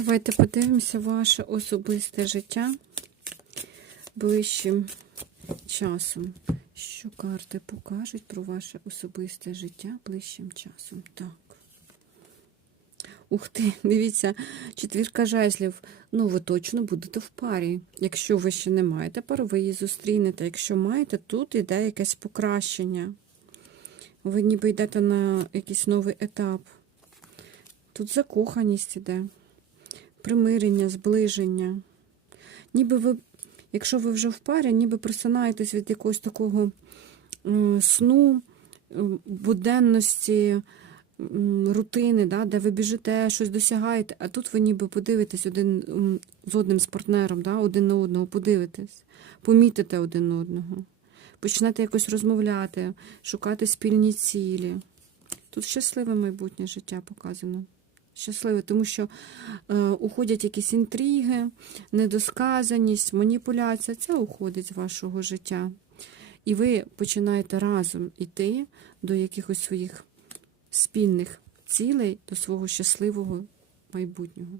Давайте подивимося ваше особисте життя ближчим часом. Що карти покажуть про ваше особисте життя ближчим часом? Так. Ух ти, дивіться, четвірка жезлів. Ну, ви точно будете в парі. Якщо ви ще не маєте пару, ви її зустрінете. Якщо маєте, тут іде якесь покращення. Ви ніби йдете на якийсь новий етап. Тут закоханість іде, примирення, зближення. Ніби ви, якщо ви вже в парі, ніби просинаєтесь від якогось такого е, сну, е, буденності, рутини, да, де ви біжите, щось досягаєте, а тут ви ніби подивитесь один з одним з партнером, да, один на одного подивитесь, помітите один одного, почнете якось розмовляти, шукати спільні цілі. Тут щасливе майбутнє життя показано. Щасливе, тому що е, уходять якісь інтриги, недосказаність, маніпуляція. Це уходить з вашого життя. І ви починаєте разом йти до якихось своїх спільних цілей, до свого щасливого майбутнього.